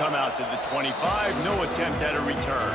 come out to the 25. No attempt at a return.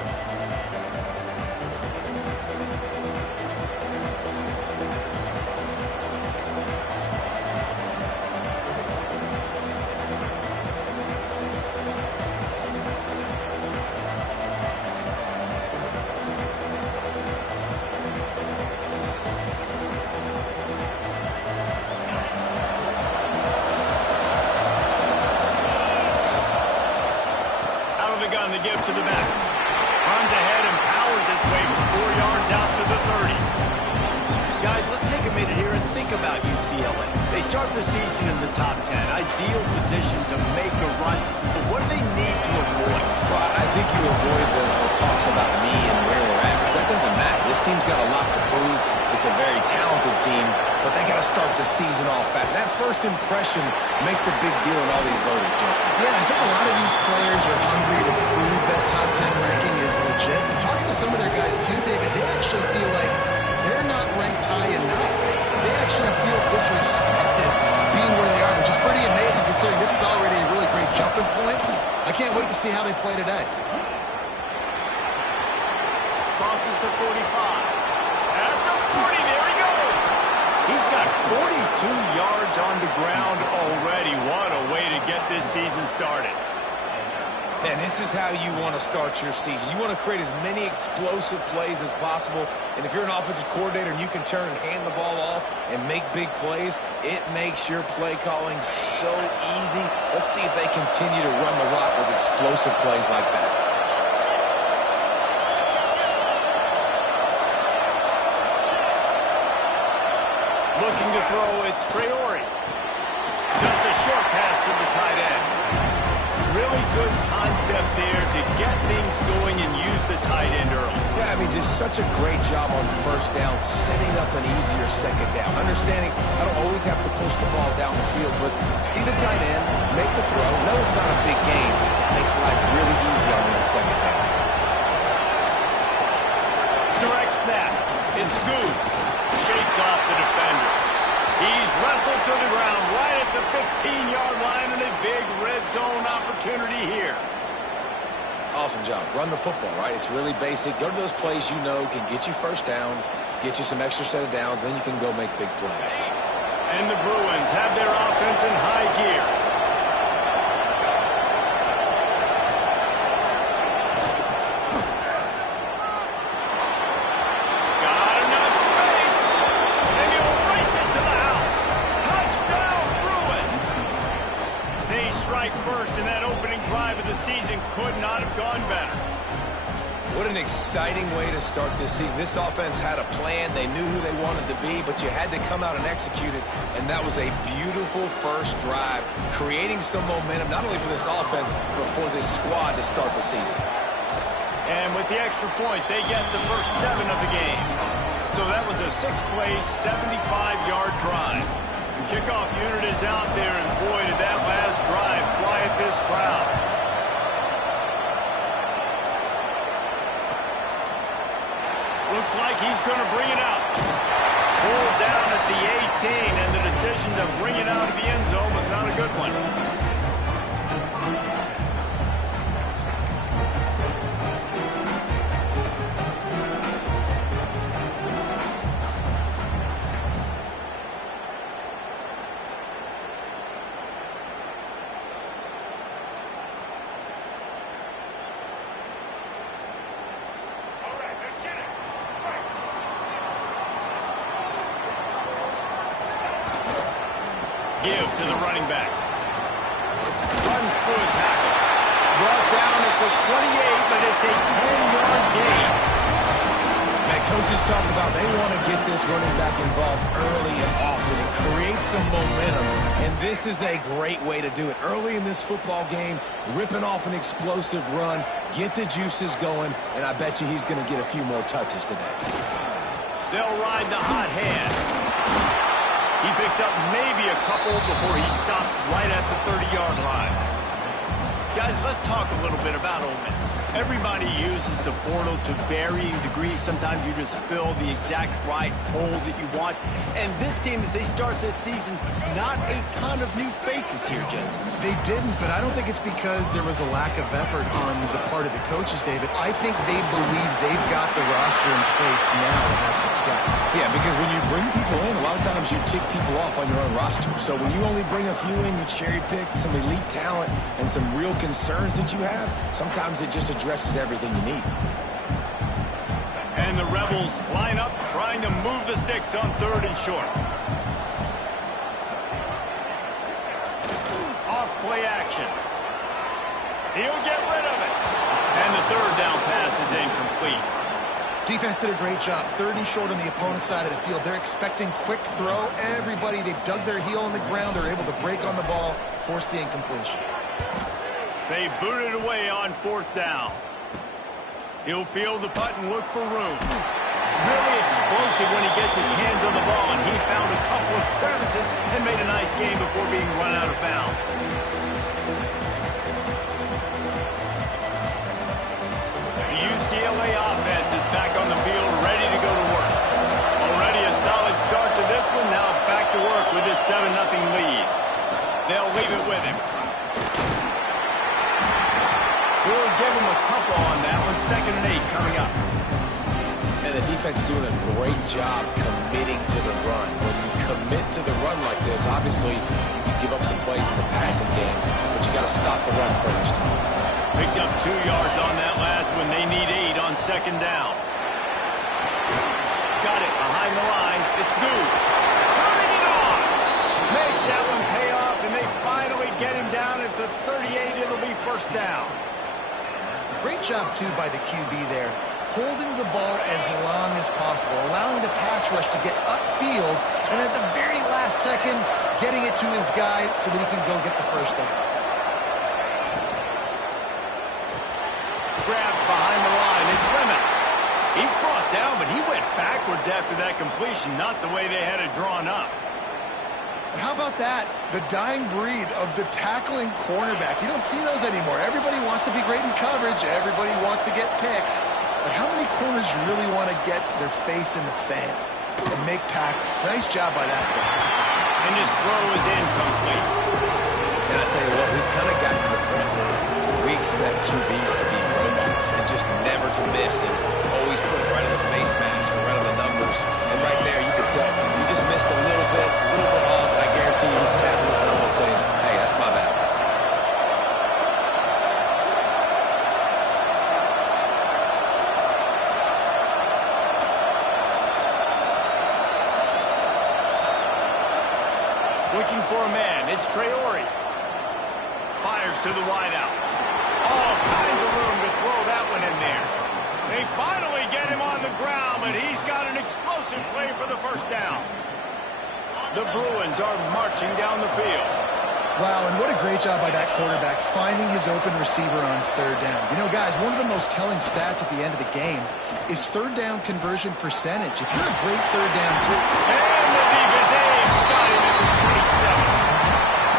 Gun to give to the back. Runs ahead and powers his way from 4 yards out to the 30. Guys, let's take a minute here and think about UCLA. They start the season in the top 10. Ideal position to make a run. But what do they need to avoid? Well, I think you avoid the talks about me and where we're at, because that doesn't matter. This team's got a lot to prove. It's a very talented team, but they got to start the season off fast. That first impression makes a big deal in all these voters, Jesse. Yeah, I think a lot of these players are hungry to prove that top 10 ranking is legit. And talking to some of their guys too, David, they actually feel like they're not ranked high enough. They actually feel disrespected being where they are, which is pretty amazing considering this is already a really great jumping point. I can't wait to see how they play today. Crosses the 45. At the 40, there he goes. He's got 42 yards on the ground already. What a way to get this season started. And this is how you want to start your season. You want to create as many explosive plays as possible. And if you're an offensive coordinator and you can turn and hand the ball off and make big plays, it makes your play calling so easy. Let's see if they continue to run the rock with explosive plays like that. Looking to throw, it's Traore. Just a short pass to the tight end. Really good concept there to get things going and use the tight end early. Yeah, I mean, just such a great job on first down, setting up an easier second down. Understanding I don't always have to push the ball down the field, but see the tight end, make the throw. No, it's not a big gain. Makes life really easy on that second down. Direct snap. It's good. Shakes off the defender. He's wrestled to the ground right at the 15-yard line and a big red zone opportunity here. Awesome job. Run the football, right? It's really basic. Go to those plays you know can get you first downs, get you some extra set of downs, then you can go make big plays. And the Bruins have their offense in high gear. First, and that opening drive of the season could not have gone better. What an exciting way to start this season. This offense had a plan. They knew who they wanted to be, but you had to come out and execute it, and that was a beautiful first drive, creating some momentum, not only for this offense, but for this squad to start the season. And with the extra point, they get the first 7 of the game. So that was a 6-play, 75-yard drive. The kickoff unit is out there, and boy, did that last drive quiet this crowd. Looks like he's going to bring it out. Pulled down at the 18, and the decision to bring it out of the end zone was not a good one. Give to the running back. Runs through a tackle. Brought down at the 28, but it's a 10-yard gain. Man, coaches talked about they want to get this running back involved early and often and create some momentum. And this is a great way to do it. Early in this football game, ripping off an explosive run, get the juices going, and I bet you he's going to get a few more touches today. They'll ride the hot hand. He picks up maybe a couple before he stops right at the 30-yard line. Guys, let's talk a little bit about Ole Miss. Everybody uses the portal to varying degrees. Sometimes you just fill the exact right hole that you want. And this team, as they start this season, not a ton of new faces here, Jesse. They didn't, but I don't think it's because there was a lack of effort on the part of the coaches, David. I think they believe they've got the roster in place now to have success. Yeah, because when you bring people in, a lot of times you tick people off on your own roster. So when you only bring a few in, you cherry pick some elite talent and some real concerns that you have, sometimes it just addresses everything you need. And the Rebels line up, trying to move the sticks on 3rd and short. Off play action. He'll get rid of it. And the 3rd down pass is incomplete. Defense did a great job. 3rd and short on the opponent's side of the field. They're expecting quick throw. Everybody, they dug their heel on the ground. They're able to break on the ball, force the incompletion. They boot it away on 4th down. He'll field the punt and look for room. Really explosive when he gets his hands on the ball, and he found a couple of crevices and made a nice game before being run out of bounds. The UCLA offense is back on the field, ready to go to work. Already a solid start to this one, now back to work with this 7-0 lead. They'll leave it with him. We'll give him a couple on that one. 2nd and 8 coming up. And the defense doing a great job committing to the run. When you commit to the run like this, obviously you can give up some plays in the passing game, but you got to stop the run first. Picked up 2 yards on that last one. They need 8 on 2nd down. Got it behind the line. It's good. Turning it on. Makes that one pay off, and they finally get him down at the 38. It'll be 1st down. Great job, too, by the QB there, holding the ball as long as possible, allowing the pass rush to get upfield, and at the very last second, getting it to his guy so that he can go get the 1st down. Grabbed behind the line. It's Lemon. He's brought down, but he went backwards after that completion, not the way they had it drawn up. How about that? The dying breed of the tackling cornerback. You don't see those anymore. Everybody wants to be great in coverage. Everybody wants to get picks. But how many corners really want to get their face in the fan and make tackles? Nice job by that guy. And his throw is incomplete. And I tell you what, we've kind of gotten to the point where we expect QBs to be robots and just never to miss and always put it right on the face mask or right on the numbers. And right there, you can tell he just missed a little bit off, and I guarantee you he's tapping his helmet saying, hey, that's my bad. Looking for a man. It's Traore. Fires to the wideout. All kinds of room to throw that one in there. They finally get him on the ground, but he's got an explosive play for the 1st down. The Bruins are marching down the field. Wow, and what a great job by that quarterback finding his open receiver on 3rd down. You know, guys, one of the most telling stats at the end of the game is 3rd down conversion percentage. If you're a great 3rd down team... And the defense got him at the 27.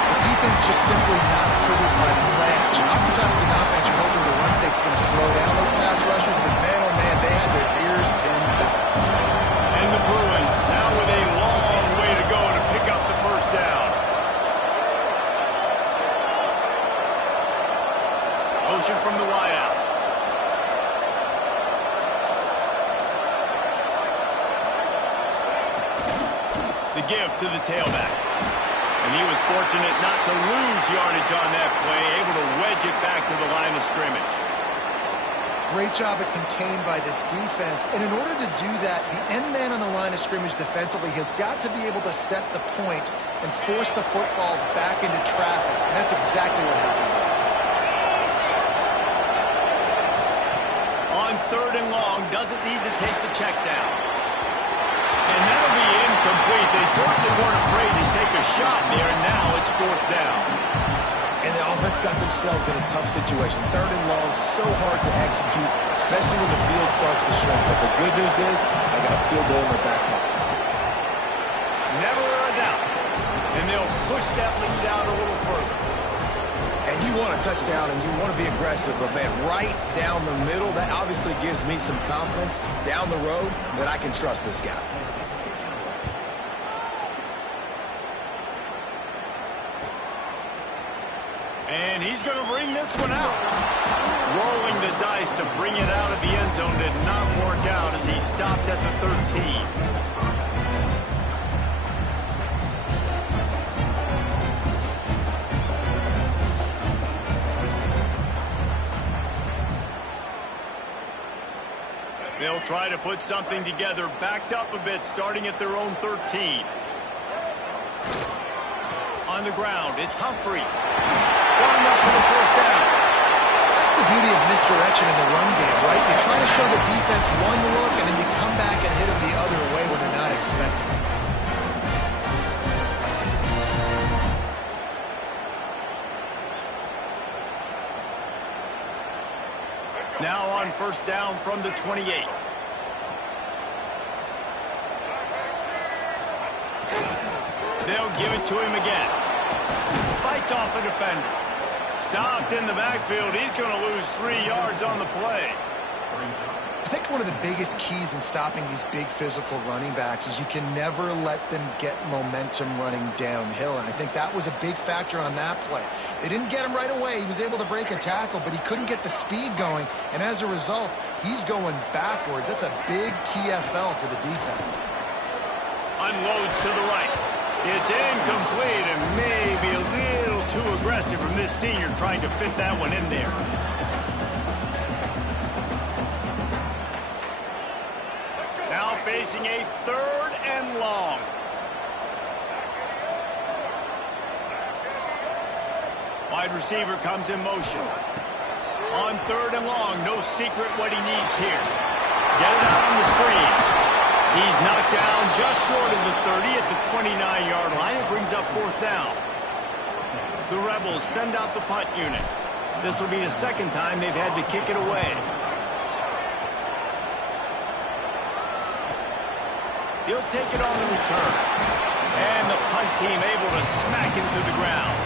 The defense just simply not fooled by the play action. Oftentimes an offense, you're hoping the run fake's going to slow down those pass rushers, but man, oh man, they had their ears pinned back. And the Bruins now with a long way to go to pick up the 1st down. Motion from the wideout. The give to the tailback. And he was fortunate not to lose yardage on that play, able to wedge it back to the line of scrimmage. Great job at contained by this defense. And in order to do that, the end man on the line of scrimmage defensively has got to be able to set the point and force the football back into traffic. And that's exactly what happened. On 3rd and long, doesn't need to take the check down. And that'll be incomplete. They certainly weren't afraid to take a shot there, and now it's 4th down. And the offense got themselves in a tough situation. 3rd and long, so hard to execute, especially when the field starts to shrink. But the good news is they got a field goal in their back pocket. Never a doubt. And they'll push that lead out a little further. And you want a touchdown and you want to be aggressive, but man, right down the middle, that obviously gives me some confidence down the road that I can trust this guy. And he's going to bring this one out. Rolling the dice to bring it out of the end zone did not work out as he stopped at the 13. They'll try to put something together, backed up a bit, starting at their own 13. On the ground, it's Humphries. Going up for the first down. That's the beauty of misdirection in the run game, right? You try to show the defense one look, and then you come back and hit them the other way when they're not expecting it. Now on first down from the 28. They'll give it to him again. Fights off a defender. Stopped in the backfield. He's going to lose 3 yards on the play. I think one of the biggest keys in stopping these big physical running backs is you can never let them get momentum running downhill, and I think that was a big factor on that play. They didn't get him right away. He was able to break a tackle, but he couldn't get the speed going, and as a result, he's going backwards. That's a big TFL for the defense. Unloads to the right. It's incomplete and maybe a little too aggressive from this senior trying to fit that one in there. Now facing a 3rd and long. Wide receiver comes in motion. On 3rd and long, no secret what he needs here. Get it out on the screen. He's knocked down just short of the 30 at the 29-yard line. It brings up 4th down. The Rebels send out the punt unit. This will be the 2nd time they've had to kick it away. He'll take it on the return. And the punt team able to smack him to the ground.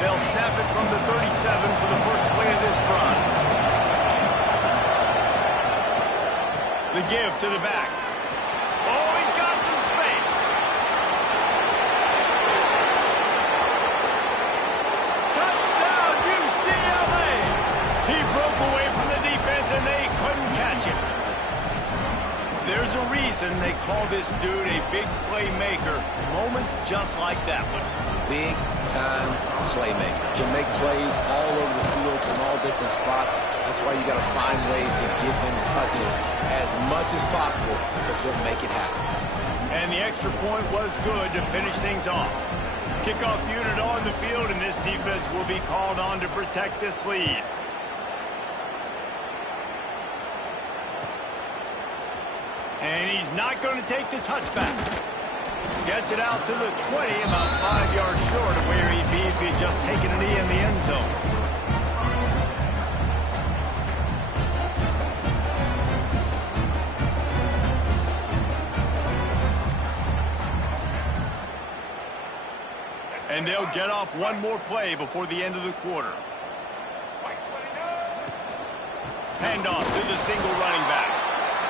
They'll snap it from the 37 for the first play of this drive. The give to the back. Oh, he's got some space. Touchdown, UCLA! He broke away from the defense and they couldn't catch him. There's a reason they call this dude a big playmaker. Moments just like that one. Big-time playmaker. Can make plays all over the field from all different spots. That's why you got to find ways to give him touches as much as possible because he'll make it happen. And the extra point was good to finish things off. Kickoff unit on the field, and this defense will be called on to protect this lead. And he's not going to take the touchback. Gets it out to the 20, about 5 yards short of where he'd be if he'd just taken a knee in the end zone. And they'll get off one more play before the end of the quarter. Handoff to the single running back.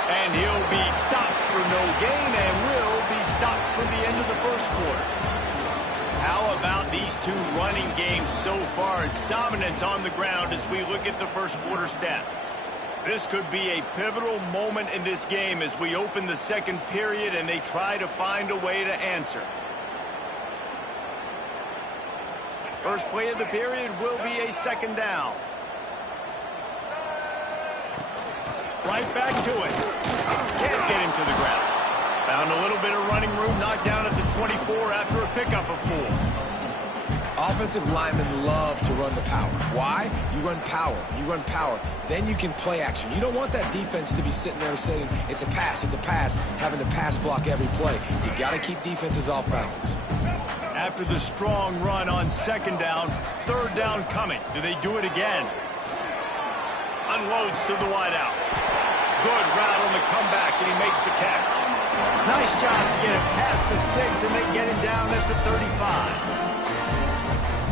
And he'll be stopped for no gain and will be stopped for the end of the first quarter. How about these two running games so far? Dominance on the ground as we look at the first quarter stats. This could be a pivotal moment in this game as we open the second period and they try to find a way to answer. First play of the period will be a 2nd down. Right back to it. Can't get him to the ground. Found a little bit of running room, knocked down at the 24 after a pickup of 4. Offensive linemen love to run the power. Why? You run power. You run power. Then you can play action. You don't want that defense to be sitting there saying, it's a pass, having to pass block every play. You got to keep defenses off balance. After the strong run on 2nd down, 3rd down coming. Do they do it again? Unloads to the wideout. good route on the comeback, and he makes the catch. Nice job to get it past the sticks and then get him down at the 35.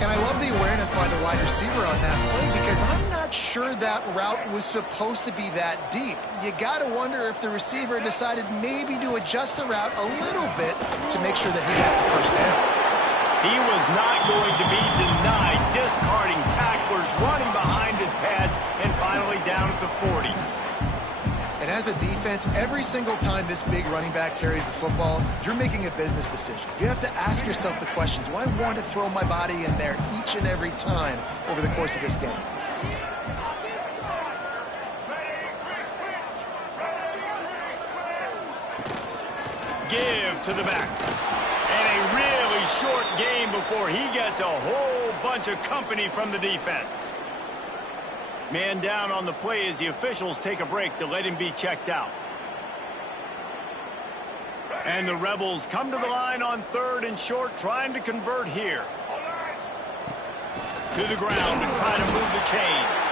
And I love the awareness by the wide receiver on that play because I'm not sure that route was supposed to be that deep. You got to wonder if the receiver decided maybe to adjust the route a little bit to make sure that he got the first down. He was not going to be denied, discarding tacklers, running behind his pads, and finally down at the 40. And as a defense, every single time this big running back carries the football, you're making a business decision. You have to ask yourself the question, do I want to throw my body in there each and every time over the course of this game? Give to the back. And a really short game before he gets a whole bunch of company from the defense. Man down on the play as the officials take a break to let him be checked out. And the Rebels come to the line on 3rd and short, trying to convert here. To the ground and try to move the chains.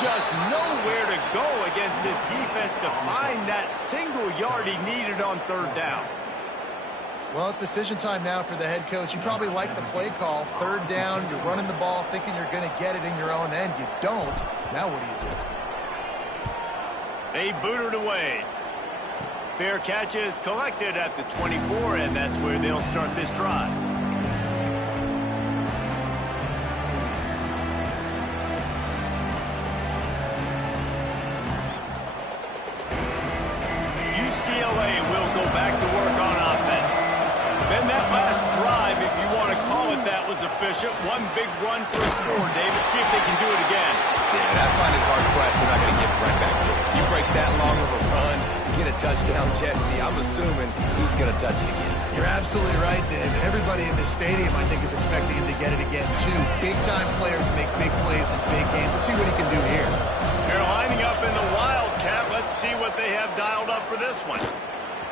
Just nowhere to go against this defense to find that single yard he needed on 3rd down. Well, it's decision time now for the head coach. You probably like the play call. 3rd down, you're running the ball thinking you're going to get it in your own end. You don't. Now what do you do? They boot it away. Fair catch is collected at the 24, and that's where they'll start this drive. UCLA will go back to work on offense. Then that last drive, if you want to call it that, was efficient. One big run for a score, David. See if they can do it again. Yeah, I find it hard-pressed they're not going to get right back to it. You break that long of a run, get a touchdown, Jesse, I'm assuming he's going to touch it again. You're absolutely right, Dave. Everybody in this stadium, I think, is expecting him to get it again, too. Big-time players make big plays in big games. Let's see what he can do here. They're lining up in the Wildcat. Let's see what they have dialed up for this one.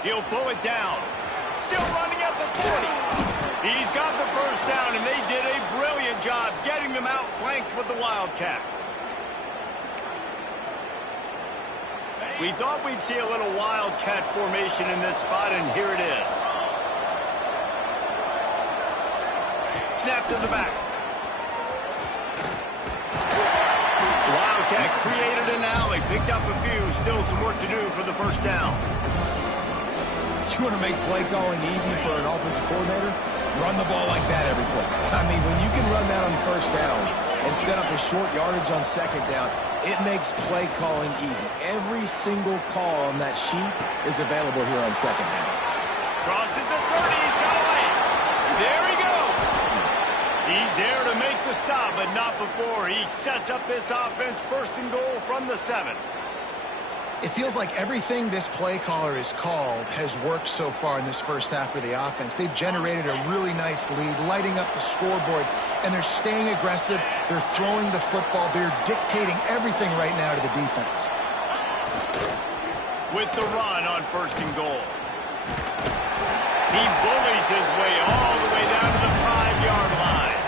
He'll pull it down. Still running at the 40. He's got the first down, and they did a brilliant job getting them outflanked with the Wildcat. We thought we'd see a little Wildcat formation in this spot, and here it is. Snap to the back. The Wildcat created an alley, picked up a few, still some work to do for the first down. You want to make play calling easy for an offensive coordinator? Run the ball like that every play. I mean, when you can run that on 1st down and set up a short yardage on 2nd down, it makes play calling easy. Every single call on that sheet is available here on 2nd down. Crosses the 30. He's got away. There he goes. He's there to make the stop, but not before he sets up this offense 1st and goal from the 7. It feels like everything this play caller has called has worked so far in this first half for the offense. They've generated a really nice lead, lighting up the scoreboard, and they're staying aggressive. They're throwing the football. They're dictating everything right now to the defense. With the run on 1st and goal. He bullies his way all the way down to the 5-yard line.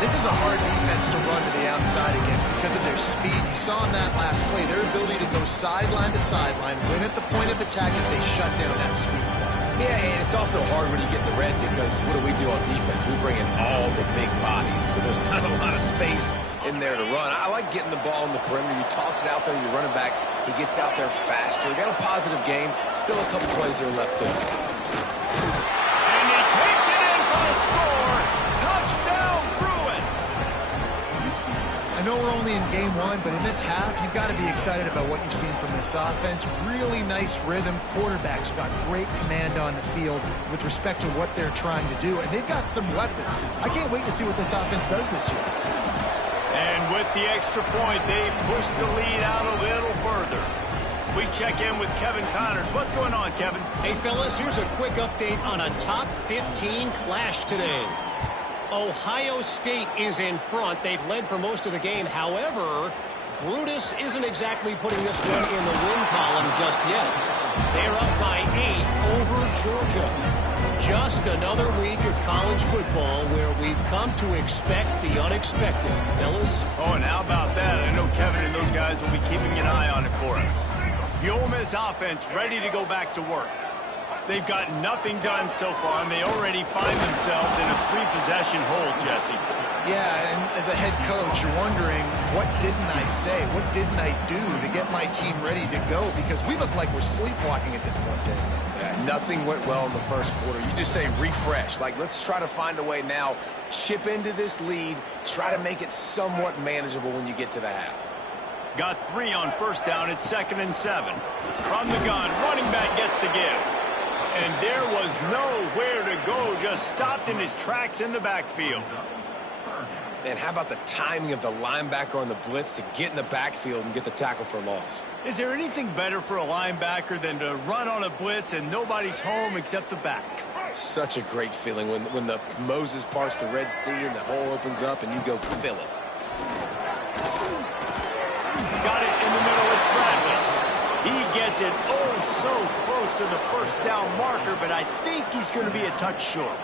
This is a hard defense to run to the outside against because of their speed. You saw in that last play their ability to go sideline to sideline, win at the point of attack as they shut down that sweep. Yeah, and it's also hard when you get the red because what do on defense? We bring in all the big bodies, so there's not a lot of space in there to run. I like getting the ball in the perimeter. You toss it out there, you run it back. He gets out there faster. Got a positive game. Still a couple plays there left to him. And he takes it in for the score. Touchdown, Bruins. I know we're only in game 1, but in this half, you've got to be excited about what you've seen from this offense. Really nice rhythm. Quarterback's got great command on the field with respect to what they're trying to do, and they've got some weapons. I can't wait to see what this offense does this year. And with the extra point, they push the lead out a little further. We check in with Kevin Connors. What's going on, Kevin? Hey, fellas, here's a quick update on a top 15 clash today. Ohio State is in front. They've led for most of the game. However, Brutus isn't exactly putting this one in the win column just yet. They're up by 8 over Georgia. Just another week of college football where we've come to expect the unexpected. Fellas? Oh, and how about that? I know Kevin and those guys will be keeping an eye on it for us. The Ole Miss offense ready to go back to work. They've got nothing done so far, and they already find themselves in a 3-possession hole, Jesse. Yeah, and as a head coach, you're wondering, what didn't I say? What didn't I do to get my team ready to go? Because we look like we're sleepwalking at this point, Dave. Yeah, nothing went well in the first quarter. You just say refresh. Like, let's try to find a way now, chip into this lead, try to make it somewhat manageable when you get to the half. Got 3 on first down. It's 2nd and 7. From the gun, running back gets to give. And there was nowhere to go, just stopped in his tracks in the backfield. And how about the timing of the linebacker on the blitz to get in the backfield and get the tackle for a loss? Is there anything better for a linebacker than to run on a blitz and nobody's home except the back? Such a great feeling when the Moses parts the Red Sea and the hole opens up and you go fill it. Got it in the middle. It's Bradley. He gets it so close to the first down marker, but I think he's going to be a touch short.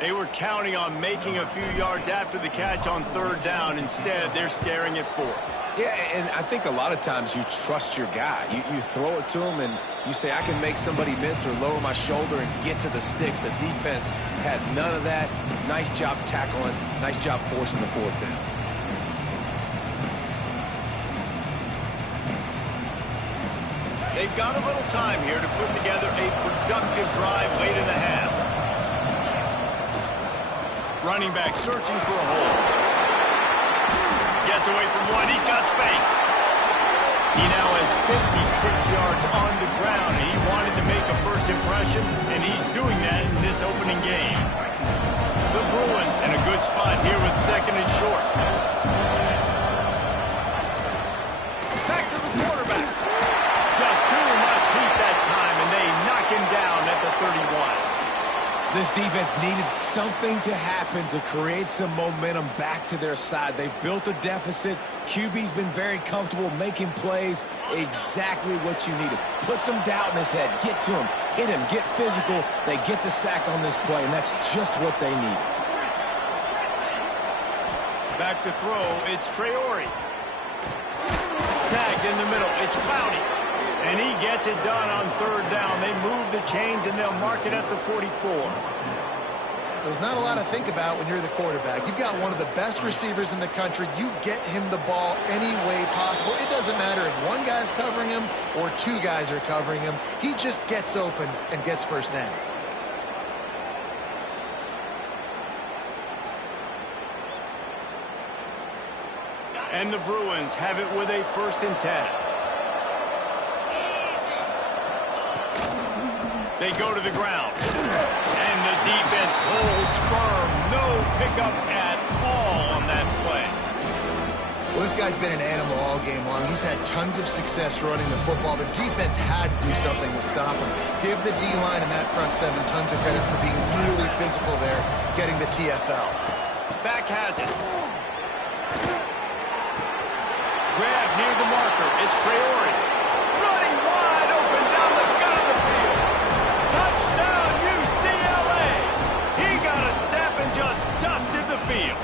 They were counting on making a few yards after the catch on 3rd down. Instead, they're staring at 4th. Yeah, and I think a lot of times you trust your guy. You throw it to him and you say, I can make somebody miss or lower my shoulder and get to the sticks. The defense had none of that. Nice job tackling. Nice job forcing the 4th down. They've got a little time here to put together a productive drive late in the half. Running back searching for a hole. Gets away from one. He's got space. He now has 56 yards on the ground, and he wanted to make a first impression, and he's doing that in this opening game. The Bruins in a good spot here with 2nd and short. Back to the quarterback. Just too much heat that time, and they knock him down at the 31. This defense needed something to happen to create some momentum back to their side. They've built a deficit. QB's been very comfortable making plays. Exactly what you needed. Put some doubt in his head. Get to him. Hit him. Get physical. They get the sack on this play, and that's just what they needed. Back to throw. It's Traore. Snagged in the middle. It's Clowney. And he gets it done on 3rd down. They move the chains, and they'll mark it at the 44. There's not a lot to think about when you're the quarterback. You've got one of the best receivers in the country. You get him the ball any way possible. It doesn't matter if one guy's covering him or 2 guys are covering him. He just gets open and gets first downs. And the Bruins have it with a 1st and 10. They go to the ground. And the defense holds firm. No pickup at all on that play. Well, this guy's been an animal all game long. He's had tons of success running the football. The defense had to do something to stop him. Give the D-line and that front 7 tons of credit for being really physical there, getting the TFL. Back has it. Grab near the marker. It's Traore. Running wide open down the gut of the field. Touchdown, UCLA. He got a step and just dusted the field.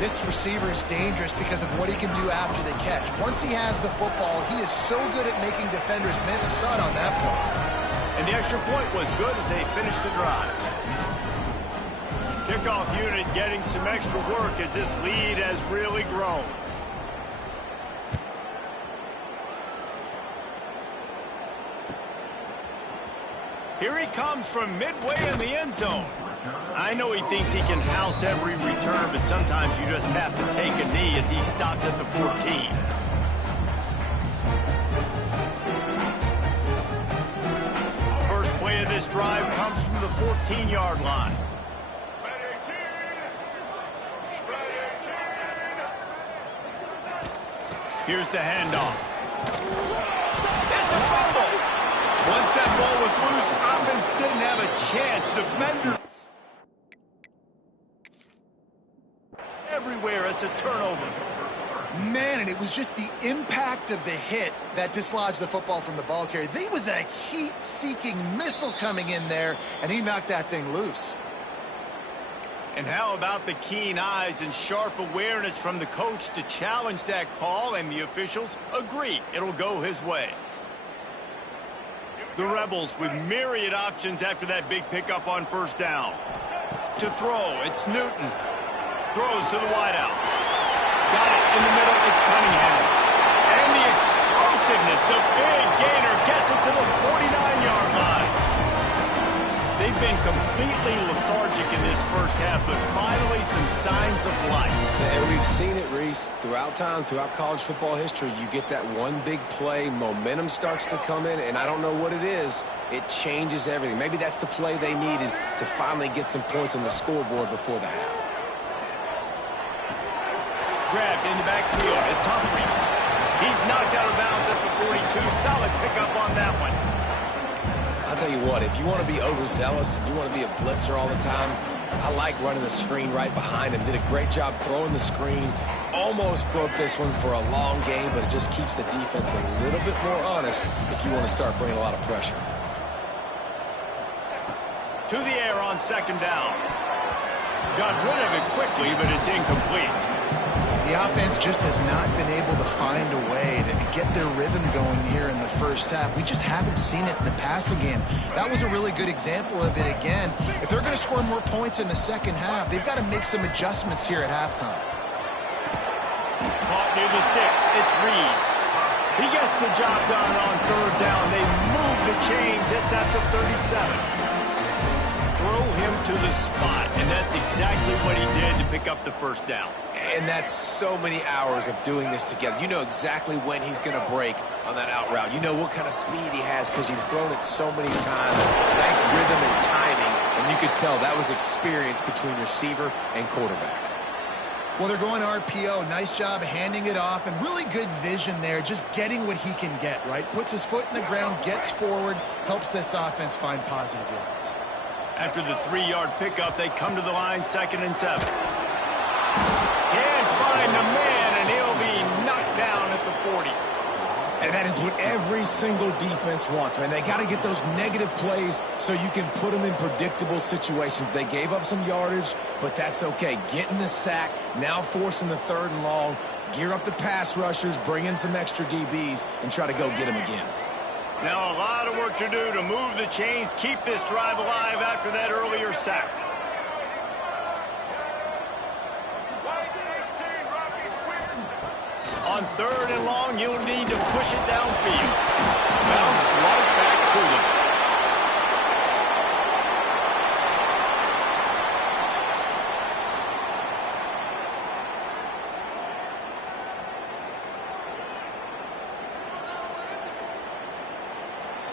This receiver is dangerous because of what he can do after the catch. Once he has the football, he is so good at making defenders miss. You saw it on that play. And the extra point was good as they finished the drive. Kickoff unit getting some extra work as this lead has really grown. Here he comes from midway in the end zone. I know he thinks he can house every return, but sometimes you just have to take a knee as he stopped at the 14. First play of this drive comes from the 14-yard line. Here's the handoff. It's a fumble. Once that ball was loose, offense didn't have a chance. Defender everywhere. It's a turnover. Man, and it was just the impact of the hit that dislodged the football from the ball carrier. There was a heat-seeking missile coming in there, and he knocked that thing loose. And how about the keen eyes and sharp awareness from the coach to challenge that call, and the officials agree it'll go his way. The Rebels with myriad options after that big pickup on first down. To throw, it's Newton. Throws to the wideout. Got it in the middle, it's Cunningham. And the explosiveness, the big gainer gets it to the 49-yard line. They've been completely lethargic in this first half, but finally some signs of life. And we've seen it, Reese, throughout time, throughout college football history. You get that one big play, momentum starts to come in, and I don't know what it is. It changes everything. Maybe that's the play they needed to finally get some points on the scoreboard before the half. Grabbed in the backfield. It's Humphries. He's knocked out of bounds at the 42. Solid pickup on that one. I'll tell you what, if you want to be overzealous and you want to be a blitzer all the time, I like running the screen right behind him. Did a great job throwing the screen. Almost broke this one for a long game, but it just keeps the defense a little bit more honest if you want to start bringing a lot of pressure. To the air on second down. Got rid of it quickly, but it's incomplete. The offense just has not been able to find a way to get their rhythm going here in the first half. We just haven't seen it in the passing game. That was a really good example of it again. If they're going to score more points in the second half, they've got to make some adjustments here at halftime. Caught near the sticks. It's Reed. He gets the job done on third down. They move the chains. It's at the 37. Throw him to the spot, and that's exactly what he did to pick up the first down. And that's so many hours of doing this together. You know exactly when he's going to break on that out route. You know what kind of speed he has because you've thrown it so many times. Nice rhythm and timing, and you could tell that was experience between receiver and quarterback. Well, they're going RPO. Nice job handing it off, and really good vision there, just getting what he can get, right? Puts his foot in the ground, gets forward, helps this offense find positive yards. After the 3-yard pickup, they come to the line, 2nd and 7. Can't find the man, and he'll be knocked down at the 40. And that is what every single defense wants, man. They got to get those negative plays so you can put them in predictable situations. They gave up some yardage, but that's okay. Getting the sack, now forcing the 3rd and long, gear up the pass rushers, bring in some extra DBs, and try to go get them again. Now a lot of work to do to move the chains, keep this drive alive after that earlier sack. On 3rd and long, you'll need to push it downfield. Bounced right back to them.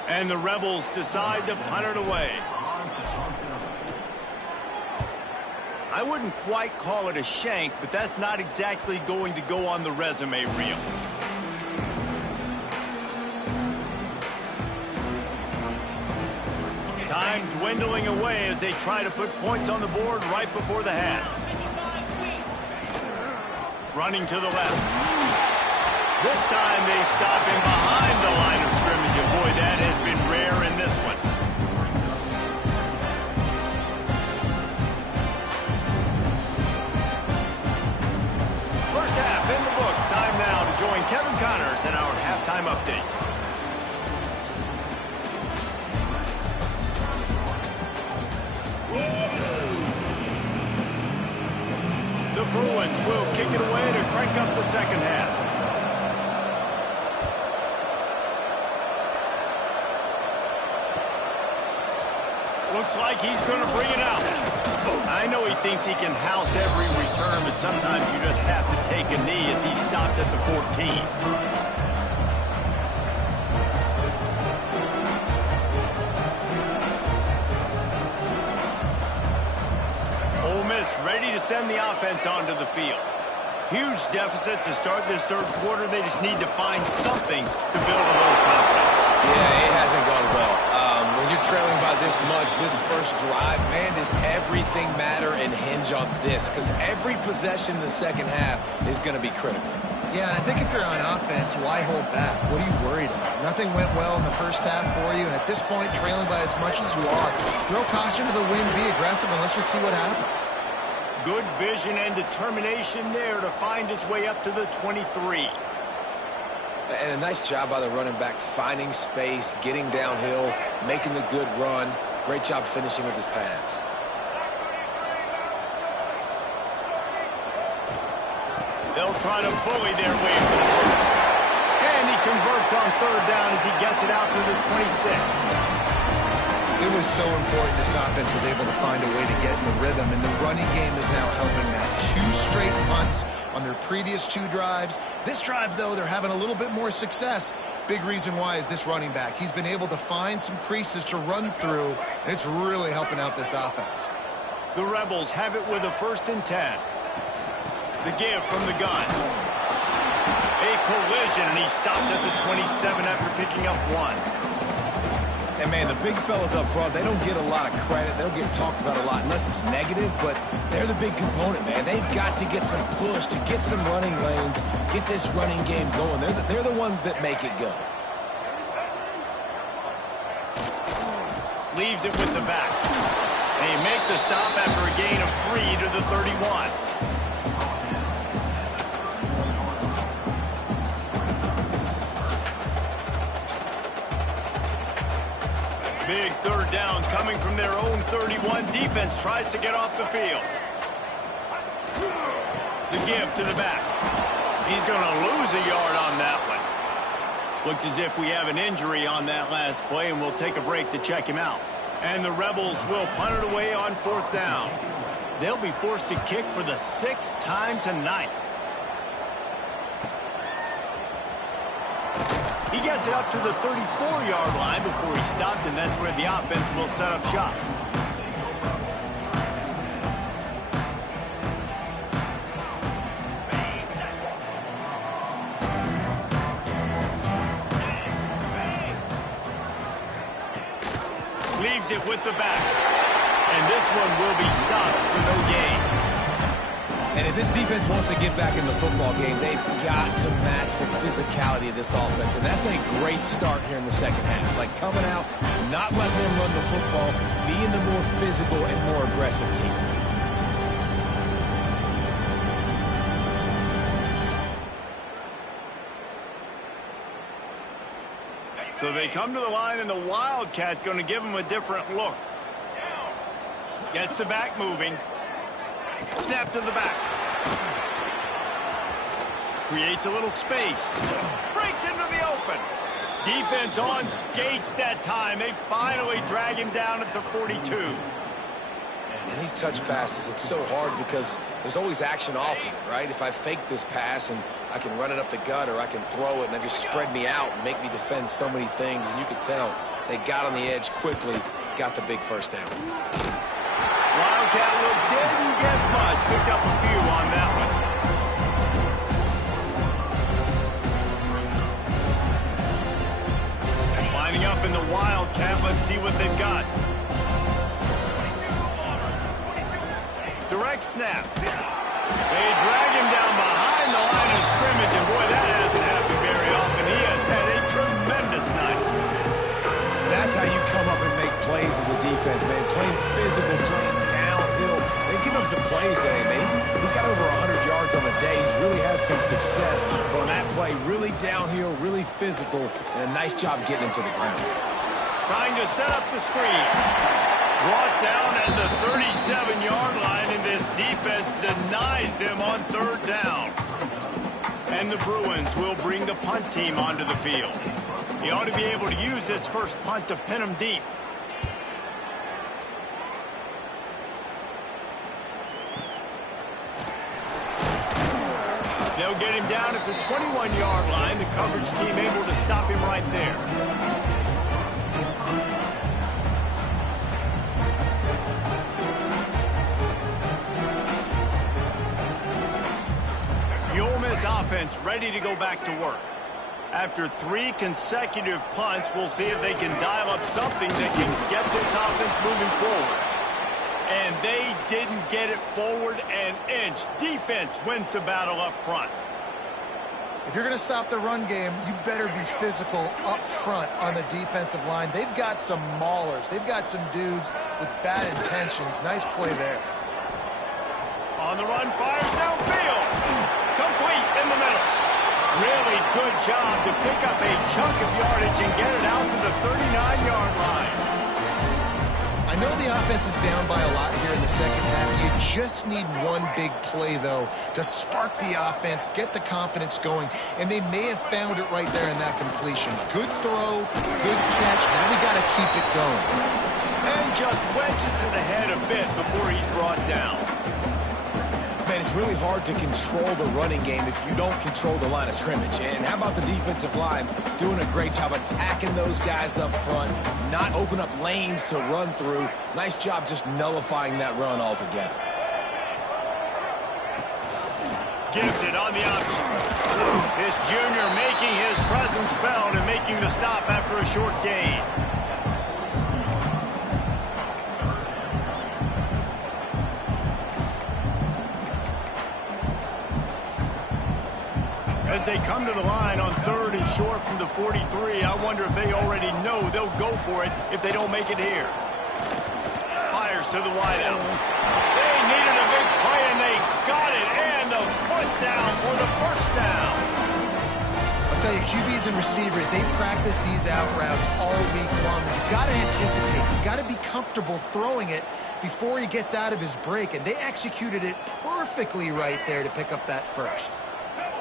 And the Rebels decide to punt it away. I wouldn't quite call it a shank, but that's not exactly going to go on the resume reel. Time dwindling away as they try to put points on the board right before the half. Running to the left. This time they stop him behind the line of scrimmage, and boy, that has been rare in this one. First half in the books. Time now to join Kevin Connors in our halftime update. The Bruins will kick it away to crank up the second half. Looks like he's going to bring it out. I know he thinks he can house every return, but sometimes you just have to take a knee as he stopped at the 14. Ole Miss ready to send the offense onto the field. Huge deficit to start this third quarter. They just need to find something to build a little confidence. Yeah, it hasn't gone well. When you're trailing by this much, this first drive, man, does everything matter and hinge on this? Because every possession in the second half is going to be critical. Yeah, and I think if you're on offense, why hold back? What are you worried about? Nothing went well in the first half for you, and at this point, trailing by as much as you are, throw caution to the wind, be aggressive, and let's just see what happens. Good vision and determination there to find his way up to the 23. And a nice job by the running back, finding space, getting downhill, making the good run. Great job finishing with his pads. They'll try to bully their way for the first. And he converts on third down as he gets it out to the 26. It was so important this offense was able to find a way to get in the rhythm, and the running game is now helping that. 2 straight punts on their previous 2 drives. This drive, though, they're having a little bit more success. Big reason why is this running back. He's been able to find some creases to run through, and it's really helping out this offense. The Rebels have it with a 1st and 10. The give from the gun. A collision, and he stopped at the 27 after picking up 1. And, man, the big fellas up front, they don't get a lot of credit. They don't get talked about a lot unless it's negative, but they're the big component, man. They've got to get some push, to get some running lanes, get this running game going. They're the ones that make it go. Leaves it with the back. They make the stop after a gain of 3 to the 31. Big third down coming from their own 31. Defense tries to get off the field. The give to the back. He's going to lose a yard on that one. Looks as if we have an injury on that last play, and we'll take a break to check him out. And the Rebels will punt it away on 4th down. They'll be forced to kick for the 6th time tonight. He gets it up to the 34-yard line before he stopped, and that's where the offense will set up shop. Leaves it with the back. And this one will be stopped for no gain. And if this defense wants to get back in the football game, they've got to match the physicality of this offense. And that's a great start here in the second half. Like coming out, not letting them run the football, being the more physical and more aggressive team. So they come to the line, and the Wildcat going to give them a different look. Gets the back moving. Snap to the back. Creates a little space. Breaks into the open. Defense on skates that time. They finally drag him down at the 42. And these touch passes, it's so hard because there's always action off of it, right? If I fake this pass and I can run it up the gut, or I can throw it and I just spread me out and make me defend so many things. And you can tell they got on the edge quickly, got the big first down. Wildcat look didn't get much. Picked up a few on that one. Lining up in the Wildcat. Let's see what they've got. Direct snap. They drag him down behind the line of scrimmage, and boy, that hasn't happened very often. He has had a tremendous night. That's how you come up and make plays as a defense, man. Playing physical, playing downhill. They've given up some plays today, man. He's got over 100 yards on the day. He's really had some success. But on that play, really downhill, really physical, and a nice job getting him to the ground. Trying to set up the screen. Brought down at the 37-yard line, and this defense denies them on third down. And the Bruins will bring the punt team onto the field. He ought to be able to use this first punt to pin them deep. They'll get him down at the 21-yard line. The coverage team able to stop him right there. The Ole Miss offense ready to go back to work. After 3 consecutive punts, we'll see if they can dial up something that can get this offense moving forward. And they didn't get it forward an inch. Defense wins the battle up front. If you're going to stop the run game, you better be physical up front on the defensive line. They've got some maulers. They've got some dudes with bad intentions. Nice play there. On the run, fires downfield. Complete in the middle. Really good job to pick up a chunk of yardage and get it out to the 39-yard line. I know the offense is down by a lot here in the second half. You just need one big play, though, to spark the offense, get the confidence going, and they may have found it right there in that completion. Good throw, good catch. Now we got to keep it going. And just wedges it ahead a bit before he's brought down. Man, it's really hard to control the running game if you don't control the line of scrimmage. And how about the defensive line doing a great job attacking those guys up front, not open up lanes to run through. Nice job just nullifying that run altogether. Gives it on the option. This junior making his presence felt and making the stop after a short gain. As they come to the line on 3rd and short from the 43, I wonder if they already know they'll go for it if they don't make it here. Fires to the wideout. They needed a big play, and they got it. And the foot down for the first down. I'll tell you, QBs and receivers, they practice these out routes all week long. You've got to anticipate. You've got to be comfortable throwing it before he gets out of his break. And they executed it perfectly right there to pick up that first.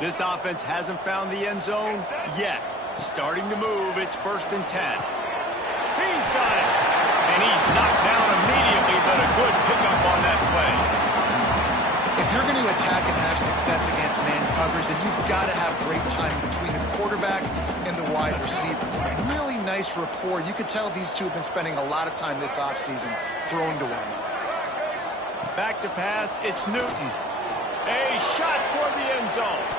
This offense hasn't found the end zone yet. Starting to move, it's 1st and 10. He's got it. And he's knocked down immediately, but a good pickup on that play. If you're going to attack and have success against man covers, then you've got to have great time between the quarterback and the wide receiver. Really nice rapport. You could tell these two have been spending a lot of time this offseason throwing to one another. Back to pass, it's Newton. A shot toward the end zone.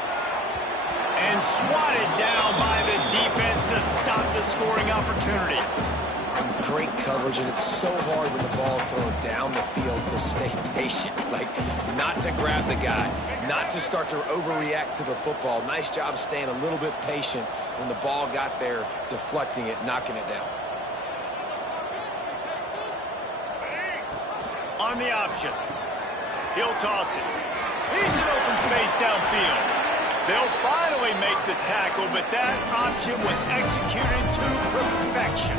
And swatted down by the defense to stop the scoring opportunity. Great coverage, and it's so hard when the ball's thrown down the field to stay patient. Like, not to grab the guy, not to start to overreact to the football. Nice job staying a little bit patient when the ball got there, deflecting it, knocking it down. On the option. He'll toss it. He's in open space downfield. They'll finally make the tackle, but that option was executed to perfection.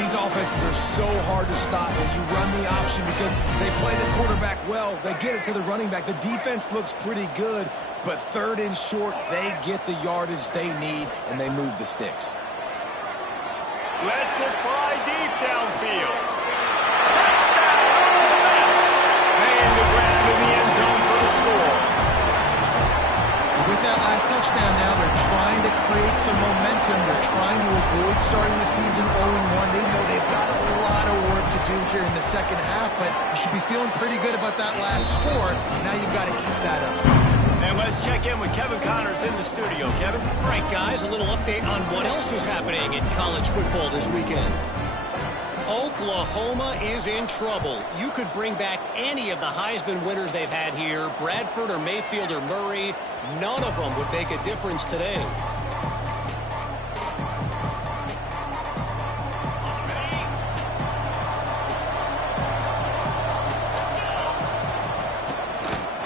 These offenses are so hard to stop when you run the option because they play the quarterback well. They get it to the running back. The defense looks pretty good, but 3rd and short, they get the yardage they need, and they move the sticks. Lets it fly deep downfield. Touchdown, Ole Miss! And the grab in the end zone for the score. With that last touchdown now, they're trying to create some momentum. They're trying to avoid starting the season 0-1. They know they've got a lot of work to do here in the second half, but you should be feeling pretty good about that last score. Now you've got to keep that up. And let's check in with Kevin Connors in the studio. Kevin? All right, guys, a little update on what else is happening in college football this weekend. Oklahoma is in trouble. You could bring back any of the Heisman winners they've had here, Bradford or Mayfield or Murray. None of them would make a difference today.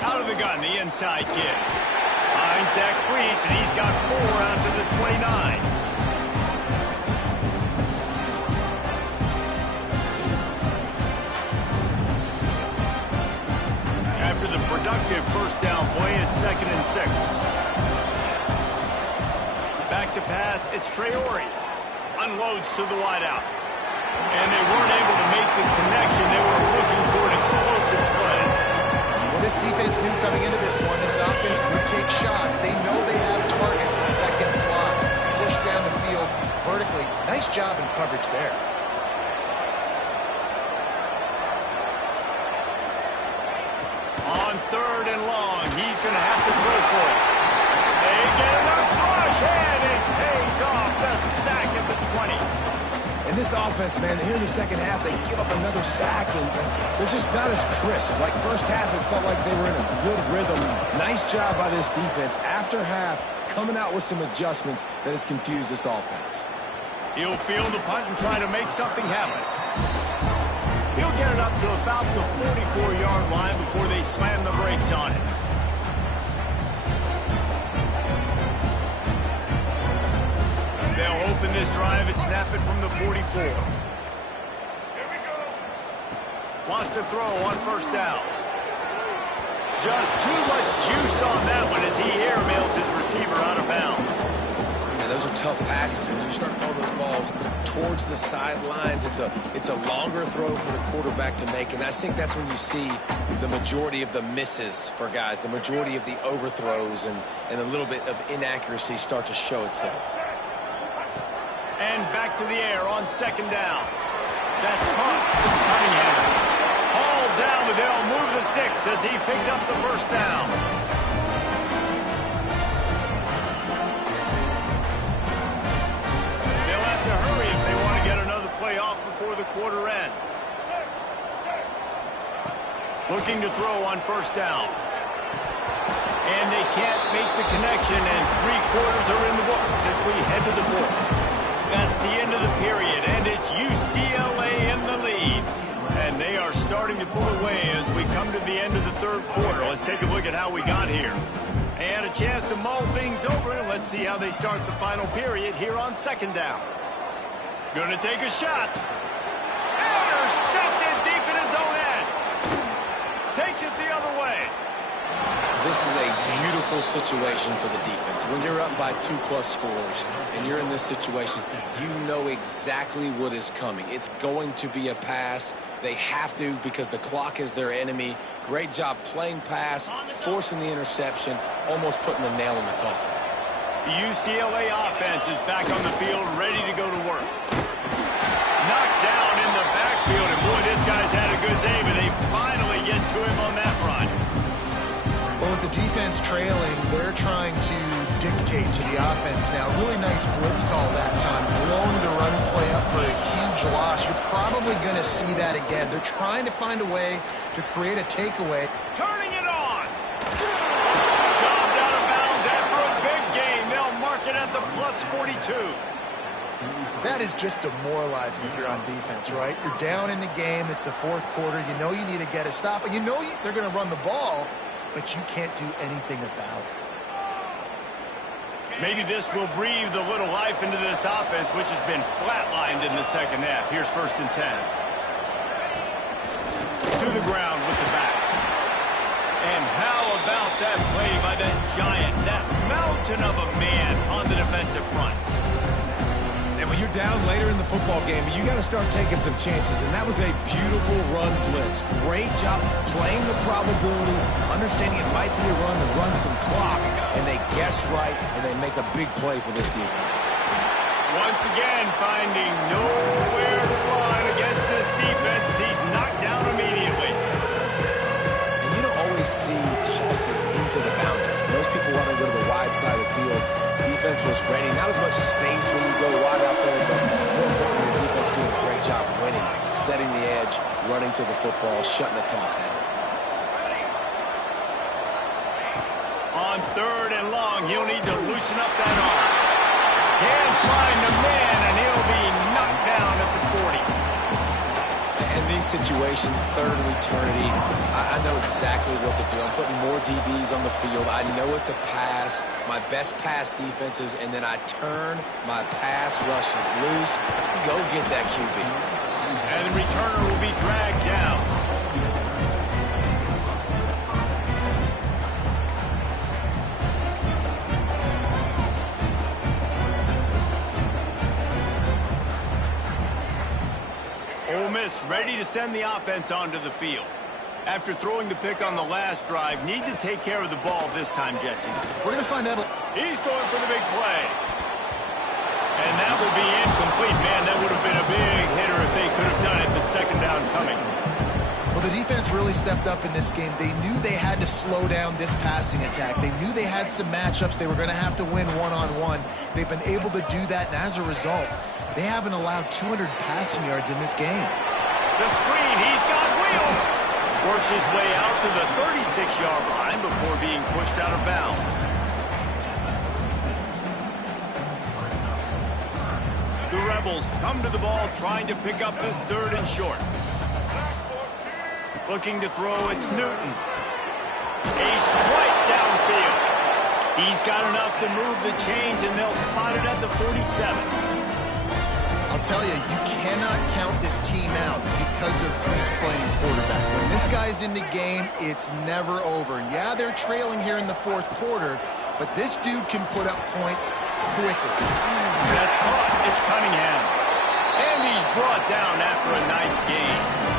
Out of the gun, the inside give. Finds that crease, and he's got 4 out to the 29. After the productive first down play, it's 2nd and 6. Back to pass, it's Traore. Unloads to the wideout. And they weren't able to make the connection. They were looking for an explosive play. Well, this defense knew coming into this one, this offense would take shots. They know they have targets that can fly, push down the field vertically. Nice job in coverage there. On 3rd and long, he's going to have to throw for it. They get enough rush, and it pays off the sack at the 20. And this offense offense, man, here in the second half, they give up another sack, and they're just not as crisp. Like, first half, it felt like they were in a good rhythm. Nice job by this defense. After half, coming out with some adjustments that has confused this offense. He'll field the punt and try to make something happen. He'll get it up to about the 44-yard line before they slam the brakes on it. They'll open this drive and snap it from the 44. Wants to throw on first down. Just too much juice on that one as he airmails his receiver out of bounds. Yeah, those are tough passes. When you start throwing those balls towards the sidelines, it's a longer throw for the quarterback to make, and I think that's when you see the majority of the misses for guys, the majority of the overthrows and a little bit of inaccuracy start to show itself. And back to the air on second down. That's caught. It's Cunningham. Hauled down, but they'll move the sticks as he picks up the first down. They'll have to hurry if they want to get another play off before the quarter ends. Looking to throw on first down. And they can't make the connection, and 3 quarters are in the books as we head to the fourth. That's the end of the period, and it's UCLA in the lead. And they are starting to pull away as we come to the end of the third quarter. Let's take a look at how we got here. And a chance to mull things over. Let's see how they start the final period here on second down. Gonna take a shot. Intercepted deep in his own end. Takes it the other way. This is a beautiful situation for the defense. When you're up by 2+ scores and you're in this situation, you know exactly what is coming. It's going to be a pass. They have to because the clock is their enemy. Great job playing pass, forcing the interception, almost putting the nail in the coffin. The UCLA offense is back on the field, ready to go to work. Knocked down in the backfield, and boy, this guy's had a good day, but they finally get to him on that run. Well, with the defense trailing, they're trying to dictate to the offense now. Really nice blitz call that time. Blowing the run play up for a huge loss. You're probably going to see that again. They're trying to find a way to create a takeaway. Turning it on. Shoved out of bounds after a big gain. They'll mark it at the +42. That is just demoralizing if you're on defense, right? You're down in the game. It's the fourth quarter. You know you need to get a stop, and you know they're going to run the ball, but you can't do anything about it. Maybe this will breathe a little life into this offense, which has been flatlined in the second half. Here's 1st and 10. To the ground with the back. And how about that play by that giant, that mountain of a man on the defensive front? And when you're down later in the football game, you got to start taking some chances, and that was a beautiful run blitz. Great job playing the probability, understanding it might be a run to run some clock, and they guess right, and they make a big play for this defense. Once again, finding nowhere to run against this defense. He's knocked down immediately. And you don't always see tosses into the boundary. Most people want to go to the wide side of the field. Defense was ready. Not as much space when you go wide out there, but more importantly, the defense doing a great job winning, setting the edge, running to the football, shutting the toss down. On 3rd and long, he'll need to loosen up that arm. Can't find the man, and he'll be knocked down at the 40. In these situations, 3rd and eternity, I know exactly what to do. I'm putting more DBs on the field. I know it's a pass, my best pass defenses, and then I turn my pass rushes loose. Go get that QB. And the returner will be dragged down. Ole Miss ready to send the offense onto the field. After throwing the pick on the last drive, need to take care of the ball this time, Jesse. We're going to find out. He's going for the big play. And that will be incomplete. Man, that would have been a big hitter if they could have done it, but second down coming. Well, Well, the defense really stepped up in this game. They knew they had to slow down this passing attack. They knew they had some matchups they were going to have to win one-on-one. They've been able to do that, and as a result, they haven't allowed 200 passing yards in this game. The screen, he's got wheels. Works his way out to the 36-yard line before being pushed out of bounds. The Rebels come to the ball trying to pick up this 3rd and short. Looking to throw, it's Newton. A strike downfield. He's got enough to move the chains, and they'll spot it at the 47. I'll tell you, you cannot count this team out because of who's playing quarterback. When this guy's in the game, it's never over. And yeah, they're trailing here in the 4th quarter, but this dude can put up points quickly. That's caught. It's Cunningham. And he's brought down after a nice game.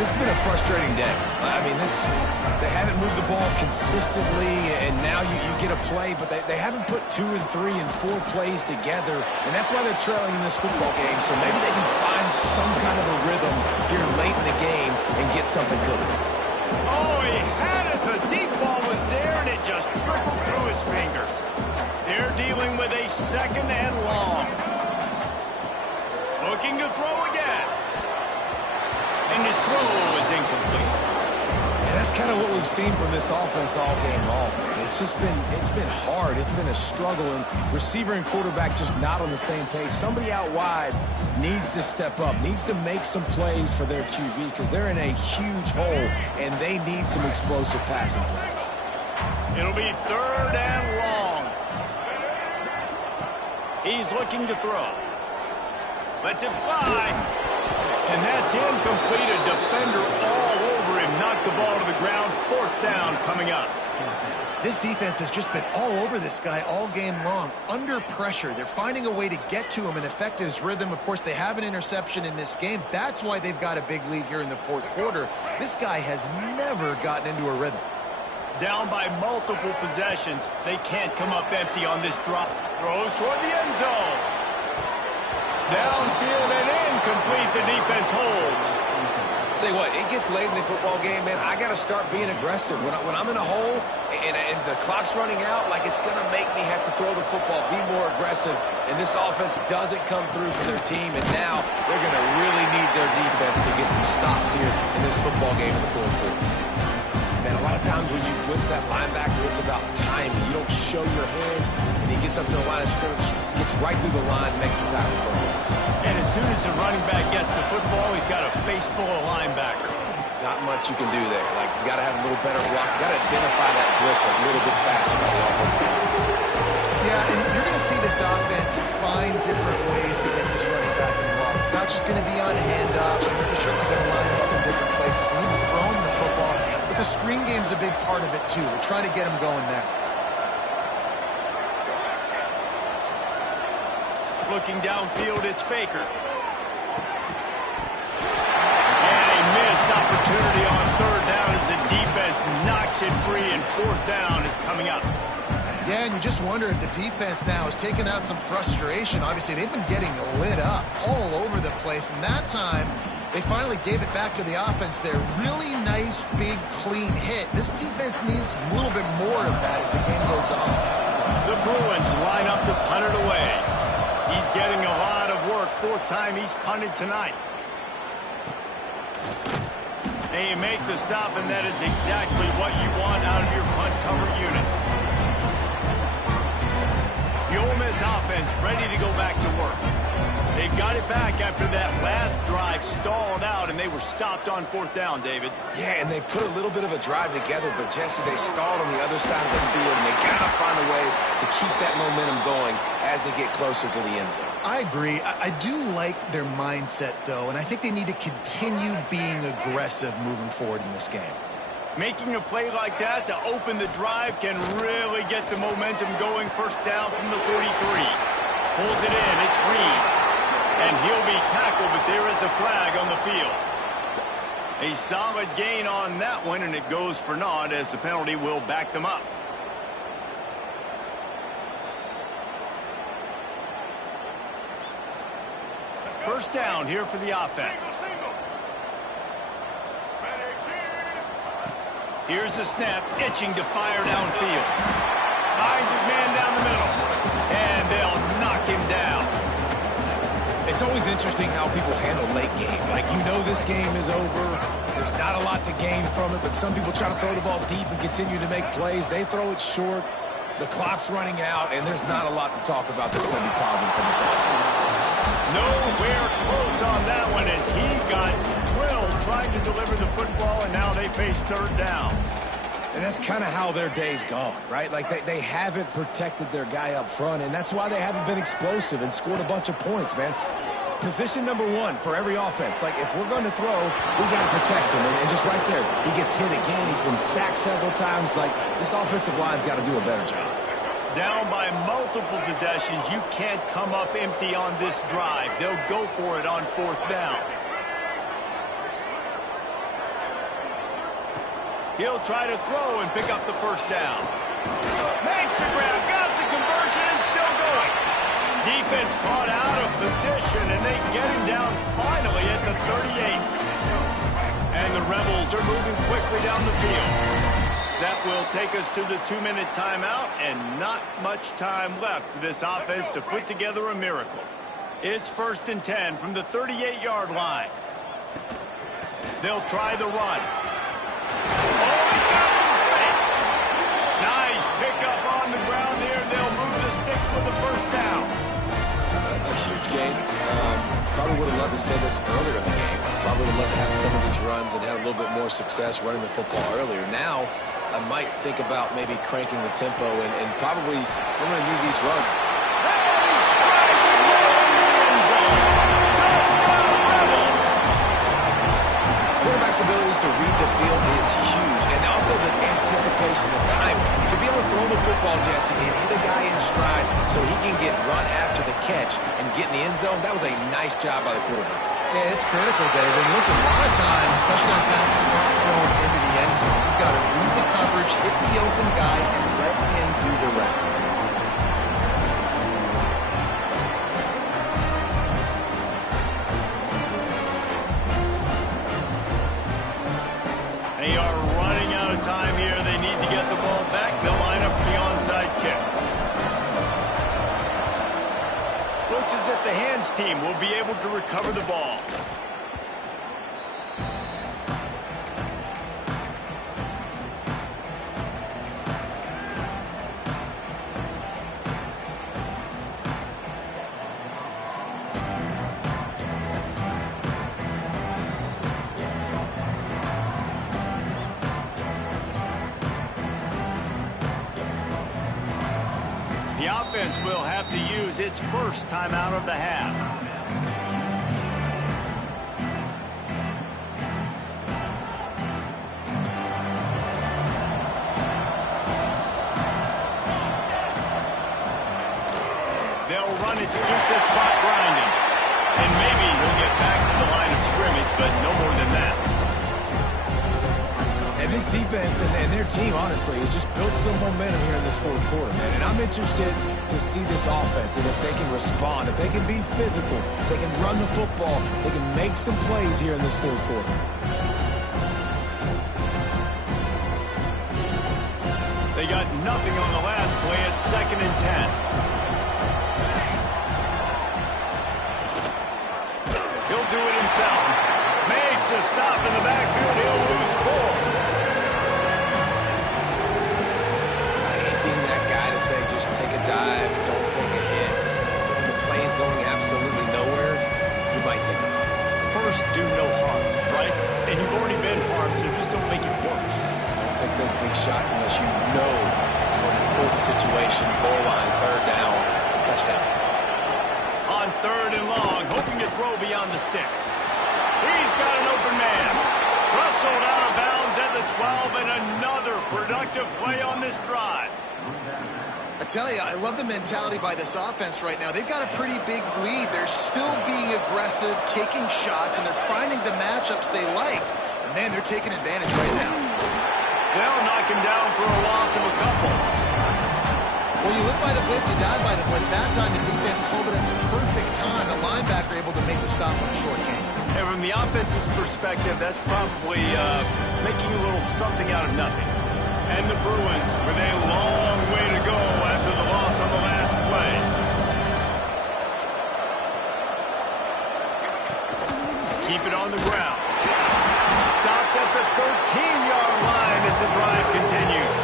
This has been a frustrating day. I mean, they haven't moved the ball consistently, and now you get a play, but they haven't put 2 and 3 and 4 plays together, and that's why they're trailing in this football game. So maybe they can find some kind of a rhythm here late in the game and get something cooking. Oh, he had it. The deep ball was there, and it just trickled through his fingers. They're dealing with a 2nd and long. Looking to throw again. And his throw is incomplete. And that's kind of what we've seen from this offense all game long. It's been hard. It's been a struggle, and receiver and quarterback just not on the same page. Somebody out wide needs to step up, needs to make some plays for their QB because they're in a huge hole, and they need some explosive passing plays. It'll be 3rd and long. He's looking to throw. Lets it fly. And that's incomplete. A defender all over him. Knocked the ball to the ground. 4th down coming up. This defense has just been all over this guy all game long. Under pressure. They're finding a way to get to him and affect his rhythm. Of course, they have an interception in this game. That's why they've got a big lead here in the 4th quarter. This guy has never gotten into a rhythm. Down by multiple possessions. They can't come up empty on this drop. Throws toward the end zone. Downfield and incomplete. The defense holds. Tell you what, it gets late in the football game, man. I got to start being aggressive. When I'm in a hole and the clock's running out, like it's going to make me have to throw the football, be more aggressive. And this offense doesn't come through for their team. And now they're going to really need their defense to get some stops here in this football game in the 4th quarter. Man, a lot of times when you blitz that linebacker, it's about timing. You don't show your hand, and he gets up to the line of scrimmage, gets right through the line, makes the tackle for a loss. And as soon as the running back gets the football, he's got a face full of linebacker. Not much you can do there. Like, you got to have a little better block. You got to identify that blitz a little bit faster by the offensive line. Yeah, and you're going to see this offense find different ways to get this running back involved. It's not just going to be on handoffs, and they're certainly going to line him up in different places and even throw him the football. But the screen game's a big part of it, too. They're trying to get him going there. Looking downfield, it's Baker. And a missed opportunity on 3rd down as the defense knocks it free, and 4th down is coming up. Yeah, and you just wonder if the defense now has taken out some frustration. Obviously, they've been getting lit up all over the place, and that time they finally gave it back to the offense there. Really nice, big, clean hit. This defense needs a little bit more of that as the game goes on. The Bruins line up to punt it away. He's getting a lot of work. 4th time he's punted tonight. They make the stop, and that is exactly what you want out of your punt cover unit. The Ole Miss offense ready to go back to work. They've got it back after that last drive stalled out, and they were stopped on 4th down, David. Yeah, and they put a little bit of a drive together, but, Jesse, they stalled on the other side of the field, and they got to find a way to keep that momentum going as they get closer to the end zone. I agree. I do like their mindset, though, and I think they need to continue being aggressive moving forward in this game. Making a play like that to open the drive can really get the momentum going. 1st down from the 43. Pulls it in. It's Reed. And he'll be tackled, but there is a flag on the field. A solid gain on that one, and it goes for naught as the penalty will back them up. First down here for the offense. Here's the snap, itching to fire downfield. Finds his man down the middle. And they'll knock him down. It's always interesting how people handle late game. Like, you know this game is over. There's not a lot to gain from it, but some people try to throw the ball deep and continue to make plays. They throw it short. The clock's running out, and there's not a lot to talk about that's going to be positive for this offense. Nowhere close on that one as he got drilled trying to deliver the football, and now they face third down. And that's kind of how their day's gone, right? Like, they haven't protected their guy up front, and that's why they haven't been explosive and scored a bunch of points, man. Position number one for every offense. Like, if we're going to throw, we got to protect him. And just right there, he gets hit again. He's been sacked several times. Like, this offensive line's got to do a better job. Down by multiple possessions, you can't come up empty on this drive. They'll go for it on fourth down. He'll try to throw and pick up the first down. Makes the grab, got the conversion, and still going. Defense caught out of position, and they get him down finally at the 38. And the Rebels are moving quickly down the field. That will take us to the 2-minute timeout, and not much time left for this offense to put together a miracle. It's 1st and 10 from the 38-yard line. They'll try the run. Oh, he's got some space. Nice pickup on the ground here. They'll move the sticks with the first down. A huge game. Probably would have loved to say this earlier in the game. Probably would have loved to have some of these runs and have a little bit more success running the football earlier. Now, I might think about maybe cranking the tempo and probably I'm going to need these runs. And he strides his way into the end zone. Touchdown, Rebels! Quarterback's abilities to read the field is huge, and also the anticipation, the time to be able to throw the football, Jesse, and hit a guy in stride so he can get run after the catch and get in the end zone. That was a nice job by the quarterback. Yeah, it's critical, David. And listen, a lot of times touchdown passes aren't thrown into the end zone. You've got to read the coverage, hit the open guy, and let him do the rest. They are running out of time here. They need to get the ball back. They'll line up for the onside kick. Looks as if the hands team will be able to recover the ball. The offense will have to use its first timeout of the half. They'll run it to keep this clock grinding. And maybe he'll get back to the line of scrimmage, but no more than that. And this defense and their team, honestly, has just built some momentum here in this fourth quarter, man. And I'm interested to see this offense and if they can respond, if they can be physical, if they can run the football, if they can make some plays here in this fourth quarter. They got nothing on the last play. It's 2nd and 10. He'll do it himself. Makes a stop in the backfield. He'll lose 4. Say just take a dive, don't take a hit. When the play's going absolutely nowhere, you might think about it. First, do no harm, right? And you've already been harmed, so just don't make it worse. Don't take those big shots unless you know it's for an important situation. Goal line, third down, touchdown. On 3rd and long, hoping to throw beyond the sticks. He's got an open man. Rustled out of bounds at the 12, and another productive play on this drive. I tell you, I love the mentality by this offense right now. They've got a pretty big lead. They're still being aggressive, taking shots, and they're finding the matchups they like. And man, they're taking advantage right now. They'll knock him down for a loss of a couple. Well, you live by the blitz, you die by the blitz. That time the defense called it at the perfect time. The linebacker able to make the stop on a short gain. And from the offense's perspective, that's probably making a little something out of nothing. And the Bruins with a long way to go after the loss on the last play. Keep it on the ground. Stopped at the 13-yard line as the drive continues.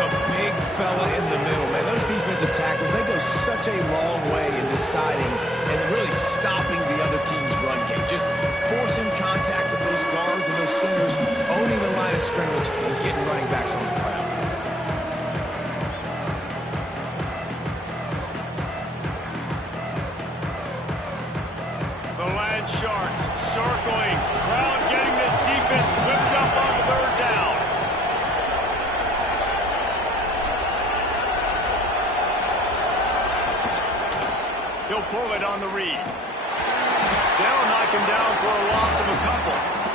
The big fella in the middle, man. Those defensive tackles, they go such a long way in deciding and really stopping the other team's run game. Just forcing contact with those guards and those centers, owning the line of scrimmage, and getting running backs on the ground. The Land Sharks circling. Crowd getting this defense whipped up on third down. He'll pull it on the read. They'll knock him down for a loss of a couple.